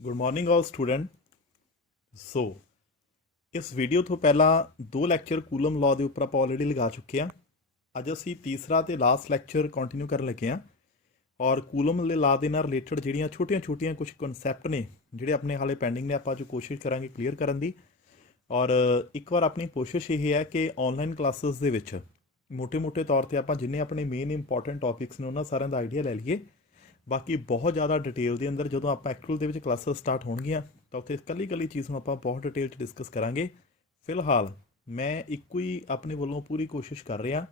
Good morning ਆਲ student. ਸੋ ਇਸ video ਤੋਂ ਪਹਿਲਾਂ ਦੋ ਲੈਕਚਰ ਕੂਲਮ ਲਾਅ ਦੇ ਉੱਪਰ ਆਪਾਂ ਆਲਰੇਡੀ ਲਗਾ ਚੁੱਕੇ ਹਾਂ। ਅੱਜ ਅਸੀਂ ਤੀਸਰਾ ਤੇ ਲਾਸਟ ਲੈਕਚਰ ਕੰਟੀਨਿਊ ਕਰਨ ਲੱਗੇ ਹਾਂ ਔਰ ਕੂਲਮ ਦੇ ਲਾਅ ਦੇ ਨਾਲ ਰਿਲੇਟਡ ਜਿਹੜੀਆਂ ਛੋਟੀਆਂ ਕੁਝ ਕਨਸੈਪਟ ਨੇ ਜਿਹੜੇ ਆਪਣੇ ਹਾਲੇ ਪੈਂਡਿੰਗ ਨੇ, ਆਪਾਂ ਜੋ ਕੋਸ਼ਿਸ਼ ਕਰਾਂਗੇ ਕਲੀਅਰ ਕਰਨ ਦੀ। ਔਰ ਇੱਕ ਵਾਰ ਆਪਣੀ ਕੋਸ਼ਿਸ਼ ਇਹ ਹੈ ਕਿ ਆਨਲਾਈਨ ਕਲਾਸਿਸ ਦੇ ਵਿੱਚ ਮੋਟੇ ਤੌਰ ਤੇ ਆਪਾਂ ਜਿੰਨੇ ਆਪਣੇ ਮੇਨ ਇੰਪੋਰਟੈਂਟ ਟੌਪਿਕਸ ਨੇ ਉਹਨਾਂ ਸਾਰਿਆਂ ਦਾ ਆਈਡੀਆ ਲੈ ਲਈਏ। ਬਾਕੀ ਬਹੁਤ ਜ਼ਿਆਦਾ ਡਿਟੇਲ ਦੇ ਅੰਦਰ ਜਦੋਂ ਆਪਾਂ ਐਕਚੁਅਲ ਦੇ ਵਿੱਚ ਕਲਾਸਿਸ ਸਟਾਰਟ ਹੋਣਗੀਆਂ ਤਾਂ ਉੱਥੇ ਇਕੱਲੀ ਚੀਜ਼ ਨੂੰ ਆਪਾਂ ਬਹੁਤ ਡਿਟੇਲ 'ਚ ਡਿਸਕਸ ਕਰਾਂਗੇ। ਫਿਲਹਾਲ ਮੈਂ ਇੱਕੋ ਹੀ ਆਪਣੇ ਵੱਲੋਂ ਪੂਰੀ ਕੋਸ਼ਿਸ਼ ਕਰ ਰਿਹਾ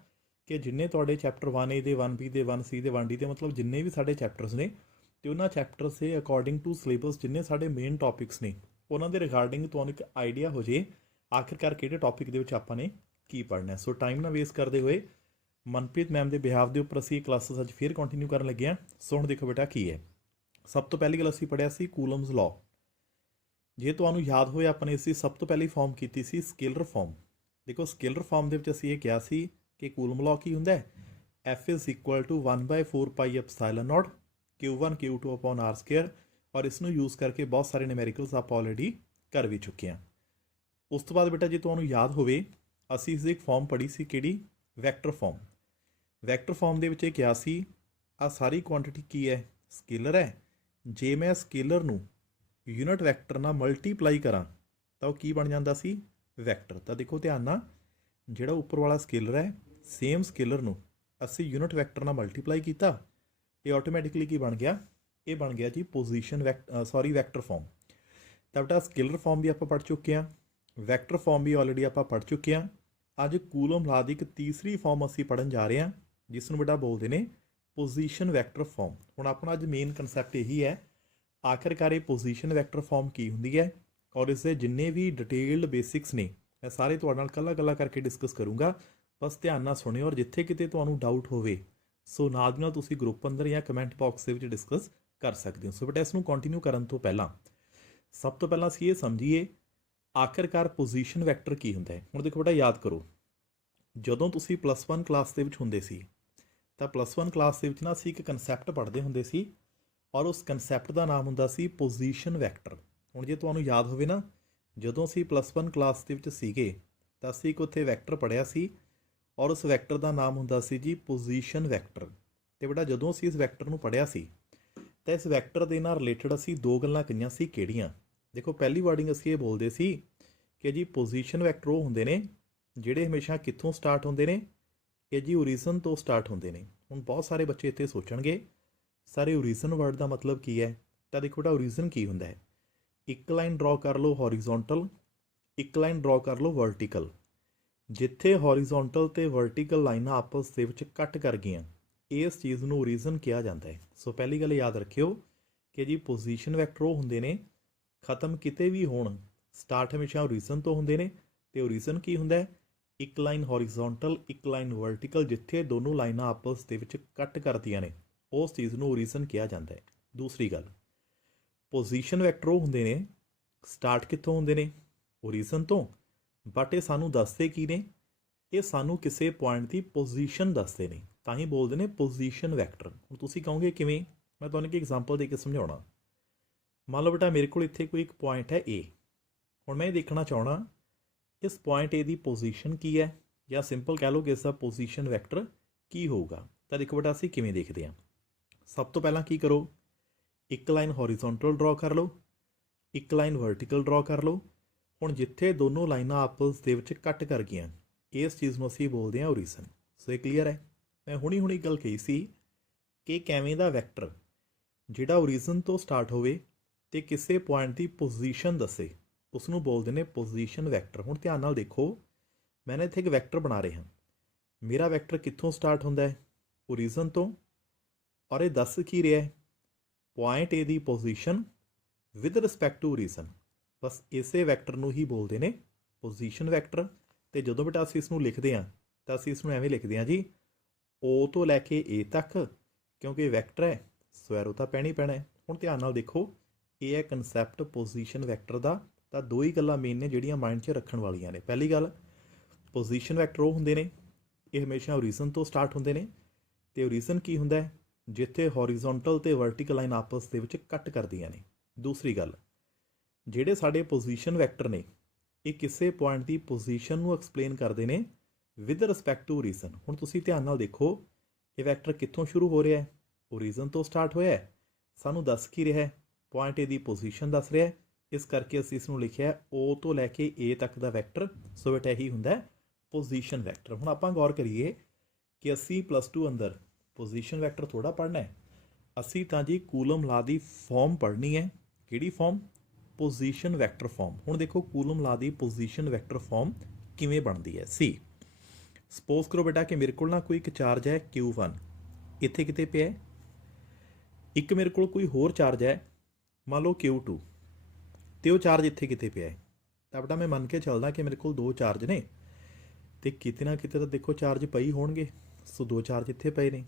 ਕਿ ਜਿੰਨੇ ਤੁਹਾਡੇ ਚੈਪਟਰ 1A ਦੇ 1B ਦੇ 1C ਦੇ 1D ਦੇ ਮਤਲਬ ਜਿੰਨੇ ਵੀ ਸਾਡੇ ਚੈਪਟਰਸ ਨੇ ਤੇ ਉਹਨਾਂ ਚੈਪਟਰਸ ਦੇ ਅਕੋਰਡਿੰਗ ਟੂ ਸਿਲੇਬਸ ਜਿੰਨੇ ਸਾਡੇ ਮੇਨ ਟੌਪਿਕਸ ਨੇ ਉਹਨਾਂ ਦੇ ਰਿਗਾਰਡਿੰਗ ਤੁਹਾਨੂੰ ਇੱਕ ਆਈਡੀਆ ਹੋ ਜੇ ਆਖਿਰਕਾਰ ਕਿਹੜੇ ਟੌਪਿਕ ਦੇ ਵਿੱਚ ਆਪਾਂ ਨੇ ਕੀ ਪੜ੍ਹਨਾ। ਸੋ ਟਾਈਮ ਨਾ ਵੇਸਟ ਕਰਦੇ ਹੋਏ ਮਨਪ੍ਰੀਤ ਮੈਮ ਦੇ ਬਿਹਾਫ ਦੇ ਉੱਪਰ ਅਸੀਂ ਕਲਾਸਿਸ ਅੱਜ ਫਿਰ ਕੰਟੀਨਿਊ ਕਰਨ ਲੱਗੇ ਹਾਂ। ਸੋ ਹੁਣ ਦੇਖੋ ਬੇਟਾ ਕੀ ਹੈ। ਸਭ ਤੋਂ ਪਹਿਲੀ ਗੱਲ ਅਸੀਂ ਪੜ੍ਹਿਆ ਸੀ ਕੂਲਮਸ ਲਾਅ। ਜੇ ਤੁਹਾਨੂੰ ਯਾਦ ਹੋਏ ਆਪਾਂ ਨੇ ਅਸੀਂ ਸਭ ਤੋਂ ਪਹਿਲੀ ਫਾਰਮ ਕੀਤੀ ਸੀ ਸਕੇਲਰ ਫਾਰਮ। ਦੇਖੋ ਸਕੇਲਰ ਫਾਰਮ ਦੇ ਵਿੱਚ ਅਸੀਂ ਇਹ ਕਿਹਾ ਸੀ ਕਿ ਕੂਲਮ ਲਾਅ ਕੀ ਹੁੰਦਾ ਹੈ, F is equal to 1/4 pi epsilon naught Q1 Q2 upon R square। ਔਰ ਇਸ ਨੂੰ ਯੂਜ਼ ਕਰਕੇ ਬਹੁਤ ਸਾਰੇ ਨਿਊਮੈਰੀਕਲਸ ਆਪਾਂ ਆਲਰੇਡੀ ਕਰ ਵੀ ਚੁੱਕੇ ਹਾਂ। ਉਸ ਤੋਂ ਬਾਅਦ ਬੇਟਾ ਜੇ ਤੁਹਾਨੂੰ ਯਾਦ ਹੋਵੇ ਅਸੀਂ ਇਸ ਦੀ ਇੱਕ ਫਾਰਮ ਪੜ੍ਹੀ ਸੀ ਕਿਹੜੀ, ਵੈਕਟਰ ਫਾਰਮ। ਵੈਕਟਰ ਫਾਰਮ ਦੇ ਵਿੱਚ ਇਹ ਕਿਹਾ ਸੀ ਆ ਸਾਰੀ ਕੁਆਂਟਿਟੀ ਕੀ ਹੈ, ਸਕੇਲਰ ਹੈ। ਜੇ ਮੈਂ ਸਕੇਲਰ ਨੂੰ ਯੂਨਿਟ ਵੈਕਟਰ ਨਾਲ ਮਲਟੀਪਲਾਈ ਕਰਾਂ ਤਾਂ ਉਹ ਕੀ ਬਣ ਜਾਂਦਾ ਸੀ, ਵੈਕਟਰ। ਤਾਂ ਦੇਖੋ ਧਿਆਨ ਨਾਲ, ਜਿਹੜਾ ਉੱਪਰ ਵਾਲਾ ਸਕੇਲਰ ਹੈ ਸੇਮ ਸਕੇਲਰ ਨੂੰ ਅਸੀਂ ਯੂਨਿਟ ਵੈਕਟਰ ਨਾਲ ਮਲਟੀਪਲਾਈ ਕੀਤਾ, ਇਹ ਆਟੋਮੈਟਿਕਲੀ ਕੀ ਬਣ ਗਿਆ, ਇਹ ਬਣ ਗਿਆ ਜੀ ਪੋਜੀਸ਼ਨ ਵੈਕਟਰ ਫਾਰਮ। ਤਾਂ ਬੇਟਾ ਸਕੇਲਰ ਫਾਰਮ ਵੀ ਆਪਾਂ ਪੜ੍ਹ ਚੁੱਕੇ ਹਾਂ, ਵੈਕਟਰ ਫਾਰਮ ਵੀ ਆਲਰੇਡੀ ਆਪਾਂ ਪੜ੍ਹ ਚੁੱਕੇ ਹਾਂ। ਅੱਜ ਕੂਲਮ ਲਾਅ ਦੀ ਇੱਕ ਤੀਸਰੀ ਫਾਰਮ ਅਸੀਂ ਪੜ੍ਹਨ ਜਾ ਰਹੇ ਹਾਂ ਜਿਸ ਨੂੰ ਬੇਟਾ ਬੋਲਦੇ ਨੇ ਪੋਜੀਸ਼ਨ ਵੈਕਟਰ ਫਾਰਮ। ਹੁਣ ਆਪਣਾ ਅੱਜ ਮੇਨ ਕਨਸੈਪਟ ਇਹੀ ਹੈ ਆਖਿਰਕਾਰ ਇਹ ਪੋਜੀਸ਼ਨ ਵੈਕਟਰ ਫਾਰਮ ਕੀ ਹੁੰਦੀ ਹੈ ਔਰ ਇਸ ਦੇ ਜਿੰਨੇ ਵੀ ਡਿਟੇਲਡ ਬੇਸਿਕਸ ਨੇ ਮੈਂ ਸਾਰੇ ਤੁਹਾਡੇ ਨਾਲ ਕੱਲਾ ਕਰਕੇ ਡਿਸਕਸ ਕਰੂੰਗਾ। ਬਸ ਧਿਆਨ ਨਾਲ ਸੁਣਿਓ ਔਰ ਜਿੱਥੇ ਕਿਤੇ ਤੁਹਾਨੂੰ ਡਾਊਟ ਹੋਵੇ ਸੋ ਨਾਲ ਦੀ ਨਾਲ ਤੁਸੀਂ ਗਰੁੱਪ ਅੰਦਰ ਜਾਂ ਕਮੈਂਟ ਬਾਕਸ ਦੇ ਵਿੱਚ ਡਿਸਕਸ ਕਰ ਸਕਦੇ ਹੋ। ਸੋ ਬੇਟਾ ਇਸ ਨੂੰ ਕੰਟੀਨਿਊ ਕਰਨ ਤੋਂ ਪਹਿਲਾਂ ਸਭ ਤੋਂ ਪਹਿਲਾਂ ਅਸੀਂ ਇਹ ਸਮਝੀਏ ਆਖਿਰਕਾਰ ਪੋਜੀਸ਼ਨ ਵੈਕਟਰ ਕੀ ਹੁੰਦਾ ਹੈ। ਹੁਣ ਦੇਖੋ ਬੇਟਾ ਯਾਦ ਕਰੋ, ਜਦੋਂ ਤੁਸੀਂ +1 ਕਲਾਸ ਦੇ ਵਿੱਚ ਹੁੰਦੇ ਸੀ ਤਾਂ +1 ਕਲਾਸ ਦੇ ਵਿੱਚ ਨਾ ਅਸੀਂ ਇੱਕ ਕਨਸੈਪਟ ਪੜ੍ਹਦੇ ਹੁੰਦੇ ਸੀ ਔਰ ਉਸ ਕਨਸੈਪਟ ਦਾ ਨਾਮ ਹੁੰਦਾ ਸੀ ਪੋਜੀਸ਼ਨ ਵੈਕਟਰ। ਹੁਣ ਜੇ ਤੁਹਾਨੂੰ ਯਾਦ ਹੋਵੇ ਨਾ, ਜਦੋਂ ਅਸੀਂ +1 ਕਲਾਸ ਦੇ ਵਿੱਚ ਸੀਗੇ ਤਾਂ ਅਸੀਂ ਇੱਕ ਉੱਥੇ ਵੈਕਟਰ ਪੜ੍ਹਿਆ ਸੀ ਔਰ ਉਸ ਵੈਕਟਰ ਦਾ ਨਾਮ ਹੁੰਦਾ ਸੀ ਜੀ ਪੋਜੀਸ਼ਨ ਵੈਕਟਰ। ਅਤੇ ਬੇਟਾ ਜਦੋਂ ਅਸੀਂ ਇਸ ਵੈਕਟਰ ਨੂੰ ਪੜ੍ਹਿਆ ਸੀ ਤਾਂ ਇਸ ਵੈਕਟਰ ਦੇ ਨਾਲ ਰਿਲੇਟਡ ਅਸੀਂ ਦੋ ਗੱਲਾਂ ਕਹੀਆਂ ਸੀ, ਕਿਹੜੀਆਂ? ਦੇਖੋ ਪਹਿਲੀ ਵਰਡਿੰਗ ਅਸੀਂ ਇਹ ਬੋਲਦੇ ਸੀ ਕਿ ਜੀ ਪੋਜੀਸ਼ਨ ਵੈਕਟਰ ਉਹ ਹੁੰਦੇ ਨੇ ਜਿਹੜੇ ਹਮੇਸ਼ਾ ਕਿੱਥੋਂ ਸਟਾਰਟ ਹੁੰਦੇ ਨੇ, ਇਹ ਜੀ ਓਰੀਜਨ ਤੋਂ ਸਟਾਰਟ ਹੁੰਦੇ ਨੇ। ਹੁਣ ਬਹੁਤ ਸਾਰੇ ਬੱਚੇ ਇੱਥੇ ਸੋਚਣਗੇ ਸਾਰੇ ਓਰੀਜਨ ਵਰਡ ਦਾ ਮਤਲਬ ਕੀ ਹੈ। ਤਾਂ ਦੇਖੋ ਬੇਟਾ ਓਰੀਜਨ ਕੀ ਹੁੰਦਾ ਹੈ, ਇੱਕ ਲਾਈਨ ਡਰਾਅ ਕਰ ਲਓ ਹੌਰੀਜ਼ੌਂਟਲ, ਇੱਕ ਲਾਈਨ ਡਰਾਅ ਕਰ ਲਓ ਵਰਟੀਕਲ। ਜਿੱਥੇ ਹੌਰੀਜ਼ੌਂਟਲ ਤੇ ਵਰਟੀਕਲ ਲਾਈਨਾਂ ਆਪਸ ਦੇ ਵਿੱਚ ਕੱਟ ਕਰ ਗਈਆਂ ਇਸ ਚੀਜ਼ ਨੂੰ ਓਰੀਜਨ ਕਿਹਾ ਜਾਂਦਾ ਹੈ। ਸੋ ਪਹਿਲੀ ਗੱਲ ਯਾਦ ਰੱਖਿਓ ਕਿ ਜੀ ਪੋਜੀਸ਼ਨ ਵੈਕਟਰ ਉਹ ਹੁੰਦੇ ਨੇ ਖਤਮ ਕਿਤੇ ਵੀ ਹੋਣ, ਸਟਾਰਟ ਹਮੇਸ਼ਾ ਓਰੀਜਨ ਤੋਂ ਹੁੰਦੇ ਨੇ। ਤੇ ਓਰੀਜਨ ਕੀ ਹੁੰਦਾ ਹੈ, ਇੱਕ ਲਾਈਨ ਹੌਰੀਜ਼ੌਂਟਲ ਇੱਕ ਲਾਈਨ ਵਰਟੀਕਲ, ਜਿੱਥੇ ਦੋਨੋਂ ਲਾਈਨਾਂ ਆਪਸ ਦੇ ਵਿੱਚ ਕੱਟ ਕਰਦੀਆਂ ਨੇ ਉਸ ਚੀਜ਼ ਨੂੰ ਓਰੀਜਨ ਕਿਹਾ ਜਾਂਦਾ ਹੈ। ਦੂਸਰੀ ਗੱਲ, ਪੋਜੀਸ਼ਨ ਵੈਕਟਰ ਉਹ ਹੁੰਦੇ ਨੇ ਸਟਾਰਟ ਕਿੱਥੋਂ ਹੁੰਦੇ ਨੇ, ਓਰੀਜਨ ਤੋਂ, ਬਟ ਇਹ ਸਾਨੂੰ ਦੱਸਦੇ ਕੀ ਨੇ, ਇਹ ਸਾਨੂੰ ਕਿਸੇ ਪੁਆਇੰਟ ਦੀ ਪੋਜੀਸ਼ਨ ਦੱਸਦੇ ਨੇ, ਤਾਂ ਹੀ ਬੋਲਦੇ ਨੇ ਪੋਜੀਸ਼ਨ ਵੈਕਟਰ। ਹੁਣ ਤੁਸੀਂ ਕਹੋਗੇ ਕਿਵੇਂ, ਮੈਂ ਤੁਹਾਨੂੰ ਇੱਕ ਐਗਜ਼ਾਮਪਲ ਦੇ ਕੇ ਸਮਝਾਉਣਾ। ਮੰਨ ਲਓ ਬੇਟਾ ਮੇਰੇ ਕੋਲ ਇੱਥੇ ਕੋਈ ਇੱਕ ਪੁਆਇੰਟ ਹੈ A। ਹੁਣ ਮੈਂ ਇਹ ਦੇਖਣਾ ਚਾਹਣਾ ਇਸ ਪੁਆਇੰਟ A ਦੀ ਪੋਜੀਸ਼ਨ ਕੀ ਹੈ, ਜਾਂ ਸਿੰਪਲ ਕਹਿ ਲਓ ਕਿ ਇਸ ਦਾ ਪੋਜੀਸ਼ਨ ਵੈਕਟਰ ਕੀ ਹੋਊਗਾ। ਤਾਂ ਦੇਖੋ ਬੇਟਾ ਅਸੀਂ ਕਿਵੇਂ ਦੇਖਦੇ ਹਾਂ। ਸਭ ਤੋਂ ਪਹਿਲਾਂ ਕੀ ਕਰੋ, ਇੱਕ ਲਾਈਨ ਹੌਰੀਜ਼ੌਂਟਲ ਡਰਾਅ ਕਰ ਲਓ, ਇੱਕ ਲਾਈਨ ਵਰਟੀਕਲ ਡਰਾਅ ਕਰ ਲਓ। ਹੁਣ ਜਿੱਥੇ ਦੋਨੋਂ ਲਾਈਨਾਂ ਆਪਸ ਦੇ ਵਿੱਚ ਕੱਟ ਕਰ ਗਈਆਂ ਇਸ ਚੀਜ਼ ਨੂੰ ਅਸੀਂ ਬੋਲਦੇ ਹਾਂ ਓਰੀਜਨ। ਸੋ ਇਹ ਕਲੀਅਰ ਹੈ। ਮੈਂ ਹੁਣੀ ਗੱਲ ਕਹੀ ਸੀ ਕਿ ਕਿਵੇਂ ਦਾ ਵੈਕਟਰ ਜਿਹੜਾ ਓਰੀਜਨ ਤੋਂ ਸਟਾਰਟ ਹੋਵੇ ਤੇ ਕਿਸੇ ਪੁਆਇੰਟ ਦੀ ਪੋਜੀਸ਼ਨ ਦੱਸੇ ਉਸ ਨੂੰ ਬੋਲਦੇ ਨੇ ਪੋਜੀਸ਼ਨ ਵੈਕਟਰ। ਹੁਣ ਧਿਆਨ ਨਾਲ ਦੇਖੋ, ਮੈਂ ਇੱਥੇ ਇੱਕ ਵੈਕਟਰ ਬਣਾ ਰਿਹਾ, ਮੇਰਾ ਵੈਕਟਰ ਕਿੱਥੋਂ ਸਟਾਰਟ ਹੁੰਦਾ ਹੈ, ਓਰੀਜਨ ਤੋਂ, ਔਰ ਇਹ ਦੱਸ ਕੀ ਰਿਹਾ ਹੈ, ਪੁਆਇੰਟ A ਦੀ position with respect to origin. ਬਸ ਇਸੇ ਵੈਕਟਰ ਨੂੰ ਹੀ ਬੋਲਦੇ ਨੇ ਪੋਜੀਸ਼ਨ ਵੈਕਟਰ। ਅਤੇ ਜਦੋਂ ਬੇਟਾ ਅਸੀਂ ਇਸ ਨੂੰ ਲਿਖਦੇ ਹਾਂ ਤਾਂ ਅਸੀਂ ਇਸ ਨੂੰ ਐਵੇਂ ਲਿਖਦੇ ਹਾਂ ਜੀ O ਤੋਂ ਲੈ ਕੇ A ਤੱਕ, ਕਿਉਂਕਿ ਇਹ ਵੈਕਟਰ ਹੈ ਸੋ ਐਰੋ ਤਾਂ ਪੈਣਾ ਹੀ ਪੈਣਾ ਹੈ। ਹੁਣ ਧਿਆਨ ਨਾਲ ਦੇਖੋ, ਇਹ ਹੈ ਕਨਸੈਪਟ ਪੋਜੀਸ਼ਨ ਵੈਕਟਰ ਦਾ। ਤਾਂ ਦੋ ਹੀ ਗੱਲਾਂ ਮੇਨ ਨੇ ਜਿਹੜੀਆਂ ਮਾਈਂਡ 'ਚ ਰੱਖਣ ਵਾਲੀਆਂ ਨੇ। ਪਹਿਲੀ ਗੱਲ, ਪੋਜੀਸ਼ਨ ਵੈਕਟਰ ਉਹ ਹੁੰਦੇ ਨੇ ਇਹ ਹਮੇਸ਼ਾ ਓਰੀਜਨ ਤੋਂ ਸਟਾਰਟ ਹੁੰਦੇ ਨੇ, ਅਤੇ ਓਰੀਜਨ ਕੀ ਹੁੰਦਾ ਹੈ, ਜਿੱਥੇ ਹੌਰੀਜ਼ੌਂਟਲ ਤੇ ਵਰਟੀਕਲ ਲਾਈਨ ਆਪਸ ਦੇ ਵਿੱਚ ਕੱਟ ਕਰਦੀਆਂ ਨੇ दूसरी गल, ਜਿਹੜੇ ਸਾਡੇ ਪੋਜੀਸ਼ਨ ਵੈਕਟਰ ਨੇ ਇਹ ਕਿਸੇ ਪੁਆਇੰਟ ਦੀ ਪੋਜੀਸ਼ਨ ਨੂੰ ਐਕਸਪਲੇਨ ਕਰਦੇ ਨੇ ਵਿਦ ਰਿਸਪੈਕਟ ਟੂ ਰੀਜ਼ਨ। ਹੁਣ ਤੁਸੀਂ ਧਿਆਨ ਨਾਲ ਦੇਖੋ, ਇਹ ਵੈਕਟਰ ਕਿੱਥੋਂ ਸ਼ੁਰੂ ਹੋ ਰਿਹਾ ਹੈ? ਓਰੀਜਨ ਤੋਂ ਸਟਾਰਟ ਹੋਇਆ ਹੈ। ਸਾਨੂੰ ਦੱਸ ਕੀ ਰਿਹਾ ਹੈ? ਪੁਆਇੰਟ ਏ ਦੀ ਪੋਜੀਸ਼ਨ ਦੱਸ ਰਿਹਾ ਹੈ। ਇਸ ਕਰਕੇ ਅਸੀਂ ਇਸ ਨੂੰ ਲਿਖਿਆ O ਤੋਂ ਲੈ ਕੇ A ਤੱਕ ਦਾ ਵੈਕਟਰ। ਸੋ ਬੇਟਾ ਇਹੀ ਹੁੰਦਾ ਹੈ ਪੋਜੀਸ਼ਨ ਵੈਕਟਰ। ਹੁਣ ਆਪਾਂ ਗੌਰ ਕਰੀਏ ਕਿ ਅਸੀਂ +2 ਅੰਦਰ ਪੋਜੀਸ਼ਨ ਵੈਕਟਰ ਥੋੜ੍ਹਾ ਪੜ੍ਹਨਾ ਹੈ, ਅਸੀਂ ਤਾਂ ਜੀ ਕੂਲਮ ਲਾ ਦੀ ਫਾਰਮ ਪੜ੍ਹਨੀ ਹੈ। ਕਿਹੜੀ ਫਾਰਮ? Position vector farm. ਹੁਣ ਦੇਖੋ ਕੂਲਮ ਲਾ ਦੀ ਪੋਜੀਸ਼ਨ ਵੈਕਟਰ ਫਾਰਮ ਕਿਵੇਂ ਬਣਦੀ ਹੈ। ਸੀ ਸਪੋਜ਼ ਕਰੋ ਬੇਟਾ ਕਿ ਮੇਰੇ ਕੋਲ ਨਾ ਕੋਈ ਇੱਕ ਚਾਰਜ ਹੈ Q1 ਇੱਥੇ ਕਿਤੇ ਪਿਆ, ਇੱਕ ਮੇਰੇ ਕੋਲ ਕੋਈ ਹੋਰ ਚਾਰਜ ਹੈ ਮੰਨ ਲਓ Q2 ਤੇ ਉਹ ਚਾਰਜ ਇੱਥੇ ਕਿਤੇ ਪਿਆ ਹੈ। ਤਾਂ ਬੇਟਾ ਮੈਂ ਮੰਨ ਕੇ ਚੱਲਦਾ ਕਿ ਮੇਰੇ ਕੋਲ ਦੋ ਚਾਰਜ ਨੇ ਤੇ ਕਿਤੇ ਨਾ ਕਿਤੇ ਤਾਂ ਦੇਖੋ ਚਾਰਜ ਪਈ ਹੋਣਗੇ। ਸੋ ਦੋ ਚਾਰਜ ਇੱਥੇ ਪਏ ਨੇ।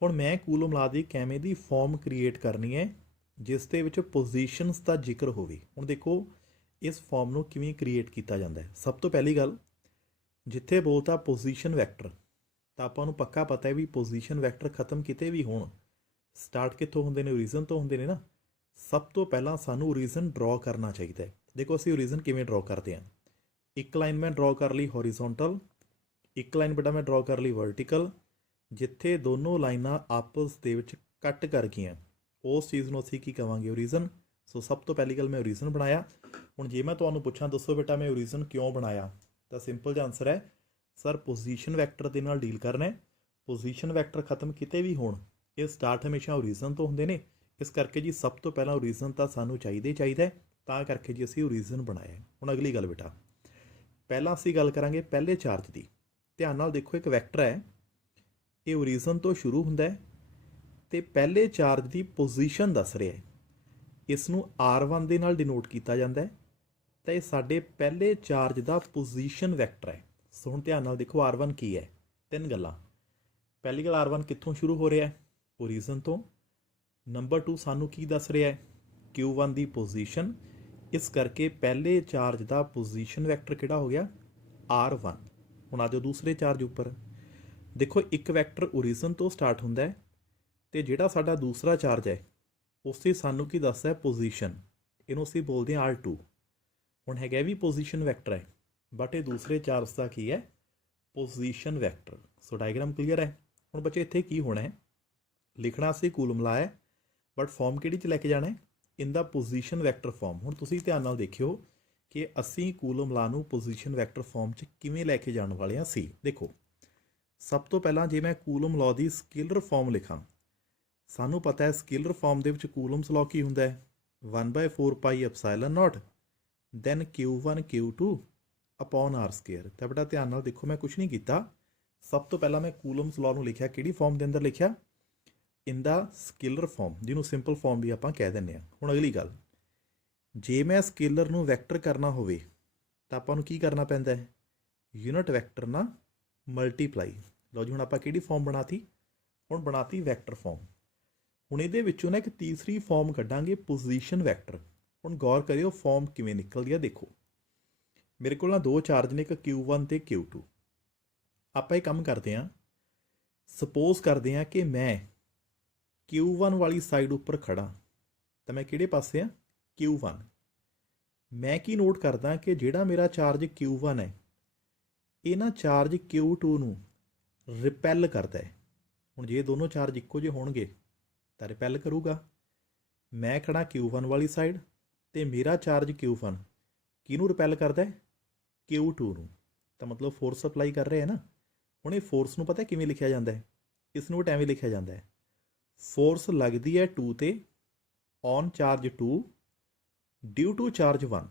ਹੁਣ ਮੈਂ ਕੂਲਮ ਲਾ ਦੀ ਕਿਵੇਂ ਦੀ ਫਾਰਮ ਕ੍ਰੀਏਟ ਕਰਨੀ ਹੈ ਜਿਸ ਦੇ ਵਿੱਚ ਪੋਜੀਸ਼ਨਸ ਦਾ ਜ਼ਿਕਰ ਹੋਵੇ। ਹੁਣ ਦੇਖੋ ਇਸ ਫਾਰਮ ਨੂੰ ਕਿਵੇਂ ਕ੍ਰੀਏਟ ਕੀਤਾ ਜਾਂਦਾ ਹੈ। ਸਭ ਤੋਂ ਪਹਿਲੀ ਗੱਲ, ਜਿੱਥੇ ਬੋਲਤਾ ਪੋਜੀਸ਼ਨ ਵੈਕਟਰ ਤਾਂ ਆਪਾਂ ਨੂੰ ਪੱਕਾ ਪਤਾ ਹੈ ਵੀ ਪੋਜੀਸ਼ਨ ਵੈਕਟਰ ਖਤਮ ਕਿਤੇ ਵੀ ਹੋਣ, ਸਟਾਰਟ ਕਿੱਥੋਂ ਹੁੰਦੇ ਨੇ? ਓਰੀਜਨ ਤੋਂ ਹੁੰਦੇ ਨੇ ਨਾ। ਸਭ ਤੋਂ ਪਹਿਲਾਂ ਸਾਨੂੰ ਓਰੀਜਨ ਡਰਾ ਕਰਨਾ ਚਾਹੀਦਾ ਹੈ। ਦੇਖੋ ਅਸੀਂ ਓਰੀਜਨ ਕਿਵੇਂ ਡਰਾ ਕਰਦੇ ਹਾਂ। ਇੱਕ ਲਾਈਨ ਮੈਂ ਡਰਾ ਕਰ ਲਈ ਹੌਰੀਜ਼ੌਂਟਲ, ਇੱਕ ਲਾਈਨ ਬੇਟਾ ਮੈਂ ਡਰਾ ਕਰ ਲਈ ਵਰਟੀਕਲ। ਜਿੱਥੇ ਦੋਨੋਂ ਲਾਈਨਾਂ ਆਪਸ ਦੇ ਵਿੱਚ ਕੱਟ ਕਰ ਗਈਆਂ ਉਸ ਚੀਜ਼ ਨੂੰ ਅਸੀਂ ਕੀ ਕਹਾਂਗੇ? ਓਰੀਜਨ। ਸੋ ਸਭ ਤੋਂ ਪਹਿਲੀ ਗੱਲ ਮੈਂ ਓਰੀਜਨ ਬਣਾਇਆ। ਹੁਣ ਜੇ ਮੈਂ ਤੁਹਾਨੂੰ ਪੁੱਛਾਂ ਦੱਸੋ ਬੇਟਾ ਮੈਂ ਓਰੀਜਨ ਕਿਉਂ ਬਣਾਇਆ, ਤਾਂ ਸਿੰਪਲ ਜਿਹਾ ਆਨਸਰ ਹੈ ਸਰ ਪੋਜੀਸ਼ਨ ਵੈਕਟਰ ਦੇ ਨਾਲ ਡੀਲ ਕਰਨਾ ਹੈ। ਪੋਜੀਸ਼ਨ ਵੈਕਟਰ ਖਤਮ ਕਿਤੇ ਵੀ ਹੋਣ, ਇਹ ਸਟਾਰਟ ਹਮੇਸ਼ਾ ਓਰੀਜਨ ਤੋਂ ਹੁੰਦੇ ਨੇ। ਇਸ ਕਰਕੇ ਜੀ ਸਭ ਤੋਂ ਪਹਿਲਾਂ ਓਰੀਜਨ ਤਾਂ ਸਾਨੂੰ ਚਾਹੀਦਾ ਹੈ, ਤਾਂ ਕਰਕੇ ਜੀ ਅਸੀਂ ਓਰੀਜਨ ਬਣਾਇਆ। ਹੁਣ ਅਗਲੀ ਗੱਲ ਬੇਟਾ, ਪਹਿਲਾਂ ਅਸੀਂ ਗੱਲ ਕਰਾਂਗੇ ਪਹਿਲੇ ਚਾਰਜ ਦੀ। ਧਿਆਨ ਨਾਲ ਦੇਖੋ, ਇੱਕ ਵੈਕਟਰ ਹੈ, ਇਹ ਓਰੀਜਨ ਤੋਂ ਸ਼ੁਰੂ ਹੁੰਦਾ ਹੈ ਤੇ ਪਹਿਲੇ ਚਾਰਜ ਦੀ ਪੋਜੀਸ਼ਨ ਦੱਸ ਰਿਹਾ ਹੈ। ਇਸ ਨੂੰ R1 ਦੇ ਨਾਲ ਡਿਨੋਟ ਕੀਤਾ ਜਾਂਦਾ ਹੈ ਤਾਂ ਇਹ ਸਾਡੇ ਪਹਿਲੇ ਚਾਰਜ ਦਾ ਪੋਜੀਸ਼ਨ ਵੈਕਟਰ ਹੈ। ਸੋ ਹੁਣ ਧਿਆਨ ਨਾਲ ਦੇਖੋ R1 ਕੀ ਹੈ? ਤਿੰਨ ਗੱਲਾਂ। ਪਹਿਲੀ ਗੱਲ, R1 ਕਿੱਥੋਂ ਸ਼ੁਰੂ ਹੋ ਰਿਹਾ ਹੈ? ਓਰੀਜਨ ਤੋਂ। ਨੰਬਰ 2 ਸਾਨੂੰ ਕੀ ਦੱਸ ਰਿਹਾ ਹੈ? Q1 ਦੀ ਪੋਜੀਸ਼ਨ। ਇਸ ਕਰਕੇ ਪਹਿਲੇ ਚਾਰਜ ਦਾ ਪੋਜੀਸ਼ਨ ਵੈਕਟਰ ਕਿਹੜਾ ਹੋ ਗਿਆ? R1। ਹੁਣ ਆ ਜਾਓ ਦੂਸਰੇ ਚਾਰਜ ਉੱਪਰ। ਦੇਖੋ ਇੱਕ ਵੈਕਟਰ ਓਰੀਜਨ ਤੋਂ ਸਟਾਰਟ ਹੁੰਦਾ ਹੈ ਤੇ ਜਿਹੜਾ ਸਾਡਾ ਦੂਸਰਾ ਚਾਰਜ ਹੈ ਉਸ ਦੀ ਸਾਨੂੰ ਕੀ ਦੱਸਦਾ ਹੈ? ਪੋਜੀਸ਼ਨ। ਇਹਨੂੰ ਅਸੀਂ ਬੋਲਦੇ ਹਾਂ R2। ਹੁਣ ਹੈਗਾ ਵੀ ਪੋਜੀਸ਼ਨ ਵੈਕਟਰ ਹੈ ਬਟ ਇਹ ਦੂਸਰੇ ਚਾਰਜ ਦਾ ਕੀ ਹੈ? Position vector. So diagram clear ਹੈ। ਹੁਣ ਬੱਚੇ ਇੱਥੇ ਕੀ ਹੋਣਾ ਹੈ? ਲਿਖਣਾ ਅਸੀਂ ਕੂਲਮ ਲਾ ਹੈ ਬਟ ਫਾਰਮ ਕਿਹੜੀ 'ਚ ਲੈ ਕੇ ਜਾਣਾ ਹੈ? ਇਨ ਦਾ ਪੋਜੀਸ਼ਨ ਵੈਕਟਰ ਫਾਰਮ। ਹੁਣ ਤੁਸੀਂ ਧਿਆਨ ਨਾਲ ਦੇਖਿਓ ਕਿ ਅਸੀਂ ਕੂਲਮ ਲਾ ਨੂੰ ਪੋਜੀਸ਼ਨ ਵੈਕਟਰ ਫਾਰਮ 'ਚ ਕਿਵੇਂ ਲੈ ਕੇ ਜਾਣ ਵਾਲੇ ਹਾਂ। ਸੀ ਦੇਖੋ, ਸਭ ਤੋਂ ਪਹਿਲਾਂ ਜੇ ਮੈਂ ਕੂਲਮ ਲਾ ਦੀ ਸਕੇਲਰ ਫਾਰਮ ਲਿਖਾਂ, ਸਾਨੂੰ ਪਤਾ ਹੈ ਸਕੇਲਰ ਫਾਰਮ ਦੇ ਵਿੱਚ ਕੂਲਮਸ ਲਾ ਕੀ ਹੁੰਦਾ ਹੈ? 1/4 pi epsilon naught then Q1 Q2 upon R square. ਤਾਂ ਬੇਟਾ ਧਿਆਨ ਨਾਲ ਦੇਖੋ, ਮੈਂ ਕੁਛ ਨਹੀਂ ਕੀਤਾ। ਸਭ ਤੋਂ ਪਹਿਲਾਂ ਮੈਂ ਕੂਲਮਸ ਲਾ ਨੂੰ ਲਿਖਿਆ ਕਿਹੜੀ ਫਾਰਮ ਦੇ ਅੰਦਰ ਲਿਖਿਆ? ਇਨ ਦਾ ਸਕੇਲਰ ਫਾਰਮ, ਜਿਹਨੂੰ ਸਿੰਪਲ ਫਾਰਮ ਵੀ ਆਪਾਂ ਕਹਿ ਦਿੰਦੇ ਹਾਂ। ਹੁਣ ਅਗਲੀ ਗੱਲ, ਜੇ ਮੈਂ ਸਕੇਲਰ ਨੂੰ ਵੈਕਟਰ ਕਰਨਾ ਹੋਵੇ ਤਾਂ ਆਪਾਂ ਨੂੰ ਕੀ ਕਰਨਾ ਪੈਂਦਾ ਹੈ? ਯੂਨਿਟ ਵੈਕਟਰ ਨਾਲ ਮਲਟੀਪਲਾਈ। ਲਓ ਜੀ, ਹੁਣ ਆਪਾਂ ਕਿਹੜੀ ਫਾਰਮ ਬਣਾਤੀ? ਹੁਣ ਬਣਾਤੀ ਵੈਕਟਰ ਫਾਰਮ। ਹੁਣ ਇਹਦੇ ਵਿੱਚੋਂ ਨਾ ਇੱਕ ਤੀਸਰੀ ਫਾਰਮ ਕੱਢਾਂਗੇ ਪੋਜੀਸ਼ਨ ਵੈਕਟਰ। ਹੁਣ ਗੌਰ ਕਰਿਓ ਫਾਰਮ ਕਿਵੇਂ ਨਿਕਲਦੀ ਆ। ਦੇਖੋ ਮੇਰੇ ਕੋਲ ਨਾ ਦੋ ਚਾਰਜ ਨੇ, ਇੱਕ Q1 ਤੇ Q2। ਆਪਾਂ ਇਹ ਕੰਮ ਕਰਦੇ ਹਾਂ, ਸਪੋਜ਼ ਕਰਦੇ ਹਾਂ ਕਿ ਮੈਂ Q1 ਵਾਲੀ ਸਾਈਡ ਉੱਪਰ ਖੜਾ, ਤਾਂ ਮੈਂ ਕਿਹੜੇ ਪਾਸੇ ਆ? Q1। ਮੈਂ ਕੀ ਨੋਟ ਕਰਦਾ ਕਿ ਜਿਹੜਾ ਮੇਰਾ ਚਾਰਜ Q1 ਹੈ ਇਹ ਨਾ ਚਾਰਜ Q2 ਨੂੰ ਰਿਪੈਲ ਕਰਦਾ ਹੈ। ਹੁਣ ਜੇ ਦੋਨੋਂ ਚਾਰਜ ਇੱਕੋ ਜਿਹੇ ਹੋਣਗੇ ਤਾਂ ਰਿਪੈਲ ਕਰੂਗਾ। ਮੈਂ ਖੜਾ Q1 ਵਾਲੀ ਸਾਈਡ ਤੇ ਮੇਰਾ ਚਾਰਜ Q1 ਕਿਹਨੂੰ ਰਿਪੈਲ ਕਰਦਾ ਹੈ? Q2 ਨੂੰ। ਤਾਂ ਮਤਲਬ ਫੋਰਸ ਸਪਲਾਈ ਕਰ ਰਿਹਾ ਹੈ ਨਾ। ਹੁਣ ਇਹ ਫੋਰਸ ਨੂੰ ਪਤਾ ਕਿਵੇਂ ਲਿਖਿਆ ਜਾਂਦਾ ਹੈ? ਇਸ ਨੂੰ ਐਵੇਂ ਲਿਖਿਆ ਜਾਂਦਾ ਹੈ, ਫੋਰਸ ਲੱਗਦੀ ਹੈ 2 ਤੇ on charge 2 due to charge 1।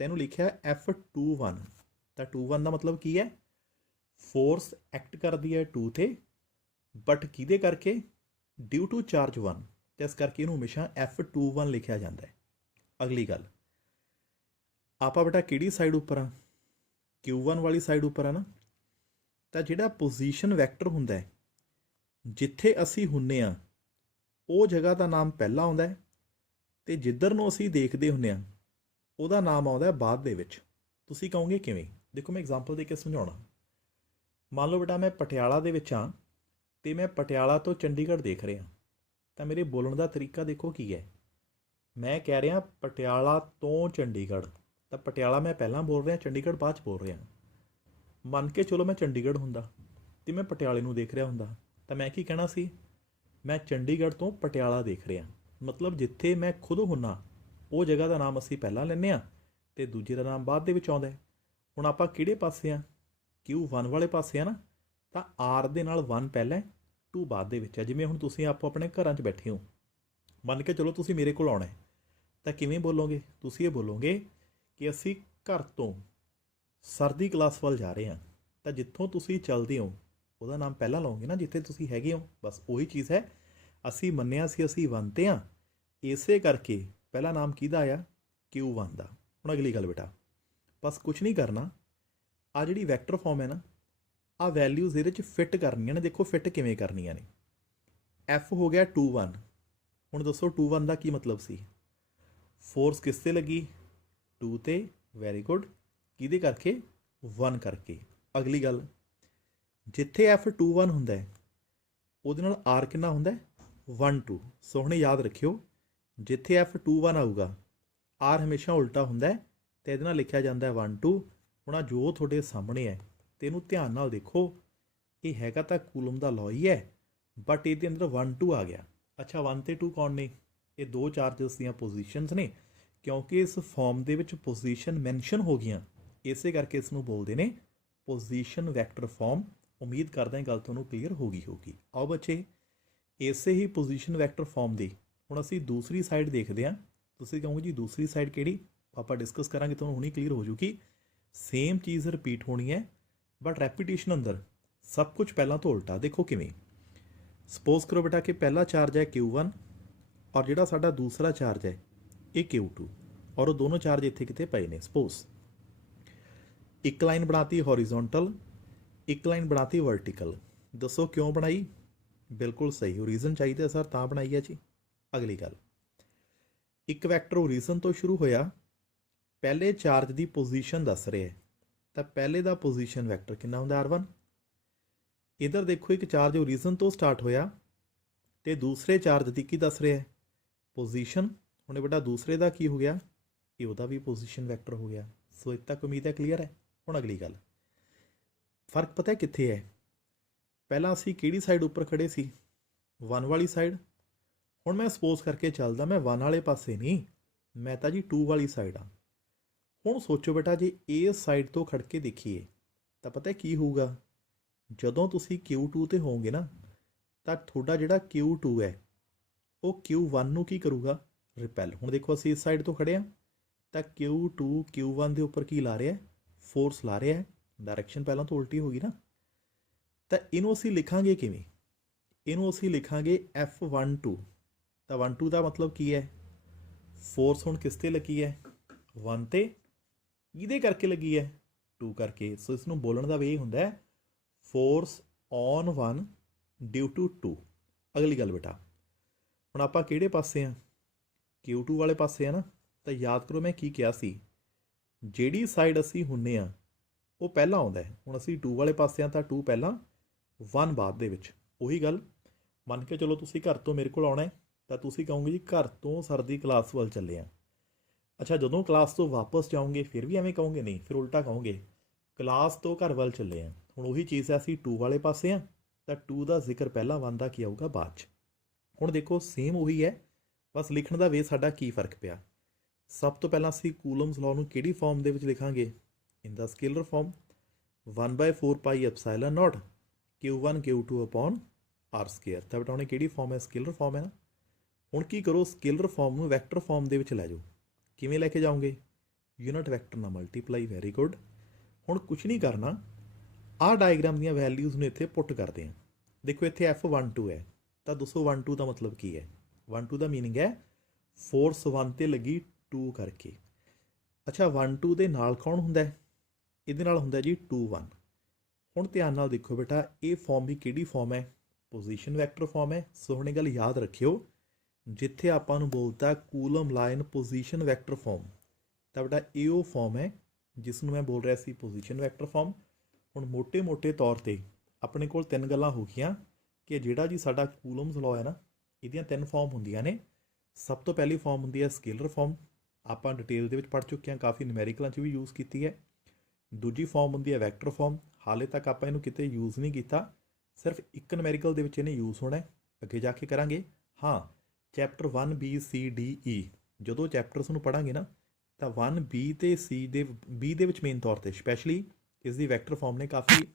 ਤੈਨੂੰ ਲਿਖਿਆ F21। ਤਾਂ 21 ਦਾ ਮਤਲਬ ਕੀ ਹੈ? ਫੋਰਸ ਐਕਟ ਕਰਦੀ ਹੈ 2 ਤੇ ਬਟ ਕਿਹਦੇ ਕਰਕੇ? Due to charge 1। ਤੇ ਇਸ ਕਰਕੇ ਇਹਨੂੰ ਹਮੇਸ਼ਾ F21 ਲਿਖਿਆ ਜਾਂਦਾ ਹੈ। ਅਗਲੀ ਗੱਲ, ਆਪਾਂ ਬੇਟਾ ਕਿਹੜੀ ਸਾਈਡ ਉੱਪਰ ਆ? Q1 ਵਾਲੀ ਸਾਈਡ ਉੱਪਰ ਆ ਨਾ। ਤਾਂ ਜਿਹੜਾ ਪੋਜੀਸ਼ਨ ਵੈਕਟਰ ਹੁੰਦਾ ਹੈ, ਜਿੱਥੇ ਅਸੀਂ ਹੁੰਨੇ ਆ ਉਹ ਜਗ੍ਹਾ ਦਾ ਨਾਮ ਪਹਿਲਾਂ ਆਉਂਦਾ ਹੈ ਤੇ ਜਿੱਧਰ ਨੂੰ ਅਸੀਂ ਦੇਖਦੇ ਹੁੰਨੇ ਆ ਉਹਦਾ ਨਾਮ ਆਉਂਦਾ ਬਾਅਦ ਦੇ ਵਿੱਚ। ਤੁਸੀਂ ਕਹੋਗੇ ਕਿਵੇਂ? ਦੇਖੋ ਮੈਂ ਐਗਜ਼ਾਮਪਲ ਦੇ ਕੇ ਸਮਝਾਉਣਾ। ਮੰਨ ਲਓ ਬੇਟਾ ਮੈਂ ਪਟਿਆਲਾ ਦੇ ਵਿੱਚ ਹਾਂ ਤੇ ਮੈਂ ਪਟਿਆਲਾ ਤੋਂ ਚੰਡੀਗੜ੍ਹ ਦੇਖ ਰਿਹਾ, ਤਾਂ ਮੇਰੇ ਬੋਲਣ ਦਾ ਤਰੀਕਾ ਦੇਖੋ ਕੀ ਹੈ। ਮੈਂ ਕਹਿ ਰਿਹਾ ਪਟਿਆਲਾ ਤੋਂ ਚੰਡੀਗੜ੍ਹ, ਤਾਂ ਪਟਿਆਲਾ ਮੈਂ ਪਹਿਲਾਂ ਬੋਲ ਰਿਹਾ, ਚੰਡੀਗੜ੍ਹ ਬਾਅਦ 'ਚ ਬੋਲ ਰਿਹਾ। ਮੰਨ ਕੇ ਚਲੋ ਮੈਂ ਚੰਡੀਗੜ੍ਹ ਹੁੰਦਾ ਅਤੇ ਮੈਂ ਪਟਿਆਲੇ ਨੂੰ ਦੇਖ ਰਿਹਾ ਹੁੰਦਾ, ਤਾਂ ਮੈਂ ਕੀ ਕਹਿਣਾ ਸੀ, ਮੈਂ ਚੰਡੀਗੜ੍ਹ ਤੋਂ ਪਟਿਆਲਾ ਦੇਖ ਰਿਹਾ। ਮਤਲਬ ਜਿੱਥੇ ਮੈਂ ਖੁਦ ਹੁੰਨਾ ਉਹ ਜਗ੍ਹਾ ਦਾ ਨਾਮ ਅਸੀਂ ਪਹਿਲਾਂ ਲੈਂਦੇ ਹਾਂ ਅਤੇ ਦੂਜੇ ਦਾ ਨਾਮ ਬਾਅਦ ਦੇ ਵਿੱਚ ਆਉਂਦਾ। ਹੁਣ ਆਪਾਂ ਕਿਹੜੇ ਪਾਸੇ ਆ, Q1 ਵਾਲੇ ਪਾਸੇ ਆ ਨਾ, ਤਾਂ R ਦੇ ਨਾਲ 1 ਪਹਿਲਾਂ 2 ਬਾਅਦ ਦੇ ਵਿੱਚ ਹੈ। ਜਿਵੇਂ ਹੁਣ ਤੁਸੀਂ ਆਪੋ ਆਪਣੇ ਘਰਾਂ 'ਚ ਬੈਠੇ ਹੋ, ਮੰਨ ਕੇ ਚਲੋ ਤੁਸੀਂ ਮੇਰੇ ਕੋਲ ਆਉਣਾ, ਤਾਂ ਕਿਵੇਂ ਬੋਲੋਗੇ? ਤੁਸੀਂ ਇਹ ਬੋਲੋਗੇ ਕਿ ਅਸੀਂ ਘਰ ਤੋਂ ਸਰ ਦੀ ਕਲਾਸ ਵੱਲ ਜਾ ਰਹੇ ਹਾਂ, ਤਾਂ ਜਿੱਥੋਂ ਤੁਸੀਂ ਚੱਲਦੇ ਹੋ ਉਹਦਾ ਨਾਮ ਪਹਿਲਾਂ ਲਓਗੇ ਨਾ, ਜਿੱਥੇ ਤੁਸੀਂ ਹੈਗੇ ਹੋ। ਬਸ ਉਹੀ ਚੀਜ਼ ਹੈ, ਅਸੀਂ ਮੰਨਿਆ ਸੀ ਅਸੀਂ 1 'ਤੇ ਹਾਂ, ਇਸੇ ਕਰਕੇ ਪਹਿਲਾ ਨਾਮ ਕਿਹਦਾ ਆਇਆ? Q1 ਦਾ। ਹੁਣ ਅਗਲੀ ਗੱਲ ਬੇਟਾ, ਬਸ ਕੁਛ ਨਹੀਂ ਕਰਨਾ, ਆ ਜਿਹੜੀ ਵੈਕਟਰ ਫਾਰਮ ਹੈ ਨਾ, ਆ ਵੈਲਿਊਜ਼ ਇਹਦੇ 'ਚ ਫਿੱਟ ਕਰਨੀਆਂ ਨੇ। ਦੇਖੋ ਫਿੱਟ ਕਿਵੇਂ ਕਰਨੀਆਂ ਨੇ। F ਹੋ ਗਿਆ 2 1। ਹੁਣ ਦੱਸੋ 2 1 ਦਾ ਕੀ ਮਤਲਬ ਸੀ? ਫੋਰਸ ਕਿਸ 'ਤੇ ਲੱਗੀ? 2 'ਤੇ। Very good. ਕਿਹਦੇ ਕਰਕੇ? 1 ਕਰਕੇ। ਅਗਲੀ ਗੱਲ, ਜਿੱਥੇ F 2 1 ਹੁੰਦਾ ਉਹਦੇ ਨਾਲ R ਕਿੰਨਾ ਹੁੰਦਾ? 1 2। ਸੋ ਹੁਣ ਯਾਦ ਰੱਖਿਓ, ਜਿੱਥੇ F 2 1 ਆਊਗਾ R ਹਮੇਸ਼ਾ ਉਲਟਾ ਹੁੰਦਾ ਅਤੇ ਇਹਦੇ ਨਾਲ ਲਿਖਿਆ ਜਾਂਦਾ 1 2। ਹੁਣ ਆ ਜੋ ਤੁਹਾਡੇ ਸਾਹਮਣੇ ਹੈ ਅਤੇ ਇਹਨੂੰ ਧਿਆਨ ਨਾਲ ਦੇਖੋ, ਇਹ ਹੈਗਾ ਤਾਂ ਕੂਲਮ ਦਾ ਲਾਅ ਹੀ ਹੈ, ਬਟ ਇਹਦੇ ਅੰਦਰ 1 2 ਆ ਗਿਆ। ਅੱਛਾ 1 ਅਤੇ 2 ਕੌਣ ਨੇ? ਇਹ ਦੋ ਚਾਰਜਸ ਦੀਆਂ ਪੋਜੀਸ਼ਨਸ ਨੇ। ਕਿਉਂਕਿ ਇਸ ਫਾਰਮ ਦੇ ਵਿੱਚ ਪੋਜੀਸ਼ਨ ਮੈਂਸ਼ਨ ਹੋ ਗਈਆਂ, ਇਸੇ ਕਰਕੇ ਇਸ ਨੂੰ ਬੋਲਦੇ ਨੇ ਪੋਜੀਸ਼ਨ ਵੈਕਟਰ ਫਾਰਮ। ਉਮੀਦ ਕਰਦਾ ਇਹ ਗੱਲ ਤੁਹਾਨੂੰ ਕਲੀਅਰ ਹੋ ਗਈ ਹੋਊਗੀ। ਆਓ ਬੱਚੇ, ਇਸੇ ਹੀ ਪੋਜੀਸ਼ਨ ਵੈਕਟਰ ਫਾਰਮ ਦੀ ਹੁਣ ਅਸੀਂ ਦੂਸਰੀ ਸਾਈਡ ਦੇਖਦੇ ਹਾਂ। ਤੁਸੀਂ ਕਹੋਗੇ ਜੀ ਦੂਸਰੀ ਸਾਈਡ ਕਿਹੜੀ? ਆਪਾਂ ਡਿਸਕਸ ਕਰਾਂਗੇ, ਤੁਹਾਨੂੰ ਹੁਣੀ ਕਲੀਅਰ ਹੋ ਜੂਗੀ। ਸੇਮ ਚੀਜ਼ ਰਿਪੀਟ ਹੋਣੀ ਹੈ, ਬਟ ਰੈਪੀਟੇਸ਼ਨ ਅੰਦਰ ਸਭ ਕੁਝ ਪਹਿਲਾਂ ਤੋਂ ਉਲਟਾ। ਦੇਖੋ ਕਿਵੇਂ। ਸਪੋਜ਼ ਕਰੋ ਬੇਟਾ ਕਿ ਪਹਿਲਾ ਚਾਰਜ ਹੈ Q1 ਔਰ ਜਿਹੜਾ ਸਾਡਾ ਦੂਸਰਾ ਚਾਰਜ ਹੈ ਇਹ Q2, ਔਰ ਉਹ ਦੋਨੋਂ ਚਾਰਜ ਇੱਥੇ ਕਿਤੇ ਪਏ ਨੇ। ਸਪੋਜ਼ ਇੱਕ ਲਾਈਨ ਬਣਾਤੀ ਹੌਰੀਜ਼ੌਂਟਲ, ਇੱਕ ਲਾਈਨ ਬਣਾਤੀ ਵਰਟੀਕਲ। ਦੱਸੋ ਕਿਉਂ ਬਣਾਈ? ਬਿਲਕੁਲ ਸਹੀ, ਓਰੀਜ਼ਨ ਚਾਹੀਦਾ ਸਰ ਤਾਂ ਬਣਾਈ ਹੈ ਜੀ। ਅਗਲੀ ਗੱਲ, ਇੱਕ ਵੈਕਟਰ ਓਰੀਜ਼ਨ ਤੋਂ ਸ਼ੁਰੂ ਹੋਇਆ, ਪਹਿਲੇ ਚਾਰਜ ਦੀ ਪੋਜੀਸ਼ਨ ਦੱਸ ਰਿਹਾ, ਤਾਂ ਪਹਿਲੇ ਦਾ ਪੋਜੀਸ਼ਨ ਵੈਕਟਰ ਕਿੰਨਾ ਹੁੰਦਾ? R1। ਇੱਧਰ ਦੇਖੋ ਇੱਕ ਚਾਰਜ ਓਰੀਜ਼ਨ ਤੋਂ ਸਟਾਰਟ ਹੋਇਆ ਅਤੇ ਦੂਸਰੇ ਚਾਰਜ ਦੀ ਕੀ ਦੱਸ ਰਿਹਾ? ਪੋਜੀਸ਼ਨ। ਹੁਣ ਬੇਟਾ ਦੂਸਰੇ ਦਾ ਕੀ ਹੋ ਗਿਆ? ਇਹ ਉਹਦਾ ਵੀ ਪੋਜੀਸ਼ਨ ਵੈਕਟਰ ਹੋ ਗਿਆ। ਸੋ ਇੱਥੇ ਤੱਕ ਉਮੀਦ ਹੈ ਕਲੀਅਰ ਹੈ। ਹੁਣ ਅਗਲੀ ਗੱਲ, ਫਰਕ ਪਤਾ ਕਿੱਥੇ ਹੈ? ਪਹਿਲਾਂ ਅਸੀਂ ਕਿਹੜੀ ਸਾਈਡ ਉੱਪਰ ਖੜੇ ਸੀ? 1 ਵਾਲੀ ਸਾਈਡ। ਹੁਣ ਮੈਂ ਸਪੋਜ਼ ਕਰਕੇ ਚੱਲਦਾ ਮੈਂ 1 ਵਾਲੇ ਪਾਸੇ ਨਹੀਂ, ਮੈਂ ਤਾਂ ਜੀ 2 ਵਾਲੀ ਸਾਈਡ ਆ। ਹੁਣ ਸੋਚੋ ਬੇਟਾ, ਜੇ ਇਸ ਸਾਈਡ ਤੋਂ ਖੜ ਕੇ ਦੇਖੀਏ ਤਾਂ ਪਤਾ ਕੀ ਹੋਊਗਾ? ਜਦੋਂ ਤੁਸੀਂ Q2 'ਤੇ ਹੋਵੋਗੇ ਨਾ, ਤਾਂ ਤੁਹਾਡਾ ਜਿਹੜਾ Q2 ਹੈ ਉਹ Q1 ਨੂੰ ਕੀ ਕਰੂਗਾ? ਰਿਪੈਲ। ਹੁਣ ਦੇਖੋ ਅਸੀਂ ਇਸ ਸਾਈਡ ਤੋਂ ਖੜੇ ਹਾਂ, ਤਾਂ Q2 Q1 ਦੇ ਉੱਪਰ ਕੀ ਲਾ ਰਿਹਾ? ਫੋਰਸ ਲਾ ਰਿਹਾ ਹੈ। ਡਾਇਰੈਕਸ਼ਨ ਪਹਿਲਾਂ ਤੋਂ ਉਲਟੀ ਹੋ ਗਈ ਨਾ। ਤਾਂ ਇਹਨੂੰ ਅਸੀਂ ਲਿਖਾਂਗੇ ਕਿਵੇਂ? ਇਹਨੂੰ ਅਸੀਂ ਲਿਖਾਂਗੇ F12। ਤਾਂ 1 2 ਦਾ ਮਤਲਬ ਕੀ ਹੈ? ਫੋਰਸ ਹੁਣ ਕਿਸ 'ਤੇ ਲੱਗੀ ਹੈ? 1 'ਤੇ। ਇਹਦੇ ਕਰਕੇ ਲੱਗੀ ਹੈ? 2 ਕਰਕੇ। ਸੋ ਇਸ ਨੂੰ ਬੋਲਣ ਦਾ ਵੇ ਇਹ ਹੁੰਦਾ ਹੈ, ਫੋਰਸ ਔਨ 1 ਡਿਊ ਟੂ 2। ਅਗਲੀ ਗੱਲ ਬੇਟਾ, ਹੁਣ ਆਪਾਂ ਕਿਹੜੇ ਪਾਸੇ ਹਾਂ? Q2 ਵਾਲੇ ਪਾਸੇ ਆ ਨਾ। ਤਾਂ ਯਾਦ ਕਰੋ ਮੈਂ ਕੀ ਕਿਹਾ ਸੀ, ਜਿਹੜੀ ਸਾਈਡ ਅਸੀਂ ਹੁੰਨੇ ਆ ਉਹ ਪਹਿਲਾਂ ਆਉਂਦਾ ਹੈ। ਹੁਣ ਅਸੀਂ 2 ਵਾਲੇ ਪਾਸੇ ਆ ਤਾਂ 2 ਪਹਿਲਾਂ 1 ਬਾਅਦ ਦੇ ਵਿੱਚ। ਉਹੀ ਗੱਲ, ਮੰਨ ਕੇ ਚਲੋ ਤੁਸੀਂ ਘਰ ਤੋਂ ਮੇਰੇ ਕੋਲ ਆਉਣਾ ਹੈ, ਤਾਂ ਤੁਸੀਂ ਕਹੋਗੇ ਜੀ ਘਰ ਤੋਂ ਸਰ ਦੀ ਕਲਾਸ ਵੱਲ ਚੱਲੇ ਆ। ਅੱਛਾ ਜਦੋਂ ਕਲਾਸ ਤੋਂ ਵਾਪਸ ਜਾਓਗੇ ਫਿਰ ਵੀ ਐਵੇਂ ਕਹੋਗੇ? ਨਹੀਂ, ਫਿਰ ਉਲਟਾ ਕਹੋਗੇ ਕਲਾਸ ਤੋਂ ਘਰ ਵੱਲ ਚੱਲੇ ਆ। ਹੁਣ ਉਹੀ ਚੀਜ਼ ਹੈ, ਅਸੀਂ 2 ਵਾਲੇ ਪਾਸੇ ਆ ਤਾਂ 2 ਦਾ ਜ਼ਿਕਰ ਪਹਿਲਾਂ 1 ਦਾ ਕੀ ਆਊਗਾ? ਬਾਅਦ 'ਚ। ਹੁਣ ਦੇਖੋ ਸੇਮ ਉਹੀ ਹੈ, ਬਸ ਲਿਖਣ ਦਾ ਵੇ ਸਾਡਾ ਕੀ ਫਰਕ ਪਿਆ। ਸਭ ਤੋਂ ਪਹਿਲਾਂ ਅਸੀਂ ਕੂਲਮਸ ਲਾਅ ਨੂੰ ਕਿਹੜੀ ਫਾਰਮ ਦੇ ਵਿੱਚ ਲਿਖਾਂਗੇ? In the scalar form. 1/4 pi epsilon naught Q1 Q2 upon R square. ਤਾਂ ਬੇਟਾ ਉਹਨੇ ਕਿਹੜੀ ਫਾਰਮ ਹੈ? ਸਕੇਲਰ ਫਾਰਮ ਹੈ ਨਾ। ਹੁਣ ਕੀ ਕਰੋ, ਸਕੇਲਰ ਫਾਰਮ ਨੂੰ ਵੈਕਟਰ ਫਾਰਮ ਦੇ ਵਿੱਚ ਲੈ ਜਾਓ। ਕਿਵੇਂ ਲੈ ਕੇ ਜਾਓਗੇ? ਯੂਨਿਟ ਵੈਕਟਰ ਨਾਲ ਮਲਟੀਪਲਾਈ। Very good. ਹੁਣ ਕੁਛ ਨਹੀਂ ਕਰਨਾ, ਆਹ ਡਾਇਗਰਾਮ ਦੀਆਂ ਵੈਲਿਊਜ਼ ਨੂੰ ਇੱਥੇ ਪੁੱਟ ਕਰਦੇ ਹਾਂ। ਦੇਖੋ ਇੱਥੇ F12 ਹੈ, ਤਾਂ ਦੱਸੋ 1 2 ਦਾ ਮਤਲਬ ਕੀ ਹੈ? 1 2 ਦਾ ਮੀਨਿੰਗ ਹੈ ਫੋਰਸ 1 'ਤੇ ਲੱਗੀ 2 ਕਰਕੇ। ਅੱਛਾ 1 2 ਦੇ ਨਾਲ ਕੌਣ ਹੁੰਦਾ ਹੈ? ਇਹਦੇ ਨਾਲ ਹੁੰਦਾ ਜੀ 2 1। ਹੁਣ ਧਿਆਨ ਨਾਲ ਦੇਖੋ ਬੇਟਾ, ਇਹ ਫਾਰਮ ਵੀ ਕਿਹੜੀ ਫਾਰਮ ਹੈ? ਪੋਜੀਸ਼ਨ ਵੈਕਟਰ ਫਾਰਮ ਹੈ। ਸੋ ਹੁਣ ਇਹ ਗੱਲ ਯਾਦ ਰੱਖਿਓ, ਜਿੱਥੇ ਆਪਾਂ ਨੂੰ ਬੋਲਤਾ coulomb line position vector farm, ਤਾਂ ਬੇਟਾ ਇਹ ਉਹ ਫਾਰਮ ਹੈ ਜਿਸ ਨੂੰ ਮੈਂ ਬੋਲ ਰਿਹਾ ਸੀ ਪੋਜੀਸ਼ਨ ਵੈਕਟਰ ਫਾਰਮ। ਹੁਣ ਮੋਟੇ ਤੌਰ 'ਤੇ ਆਪਣੇ ਕੋਲ 3 ਗੱਲਾਂ ਹੋ ਗਈਆਂ ਕਿ ਜਿਹੜਾ ਜੀ ਸਾਡਾ ਕੂਲਮਸ ਲਾਅ ਹੈ ਨਾ, ਇਹਦੀਆਂ 3 ਫਾਰਮ ਹੁੰਦੀਆਂ ਨੇ। ਸਭ ਤੋਂ ਪਹਿਲੀ ਫਾਰਮ ਹੁੰਦੀ ਹੈ ਸਕੇਲਰ ਫਾਰਮ, ਆਪਾਂ ਡਿਟੇਲ ਦੇ ਵਿੱਚ ਪੜ੍ਹ ਚੁੱਕੇ ਹਾਂ, ਕਾਫੀ ਨਿਊਮੈਰੀਕਲਾਂ 'ਚ ਵੀ ਯੂਜ਼ ਕੀਤੀ ਹੈ। ਦੂਜੀ ਫਾਰਮ ਹੁੰਦੀ ਹੈ ਵੈਕਟਰ ਫਾਰਮ, ਹਾਲੇ ਤੱਕ ਆਪਾਂ ਇਹਨੂੰ ਕਿਤੇ ਯੂਜ਼ ਨਹੀਂ ਕੀਤਾ, ਸਿਰਫ ਇੱਕ ਨਿਊਮੈਰੀਕਲ ਦੇ ਵਿੱਚ ਇਹਨੇ ਯੂਜ਼ ਹੋਣਾ ਹੈ, ਅੱਗੇ ਜਾ ਕੇ ਕਰਾਂਗੇ। ਹਾਂ, chapter 1B, C, D, E ਜਦੋਂ ਚੈਪਟਰਸ ਨੂੰ ਪੜ੍ਹਾਂਗੇ ਨਾ ਤਾਂ 1B ਤੇ C ਦੇ B ਦੇ ਵਿੱਚ ਮੇਨ ਤੌਰ 'ਤੇ ਸਪੈਸ਼ਲੀ ਇਸ ਦੀ ਵੈਕਟਰ ਫਾਰਮ ਨੇ ਕਾਫੀ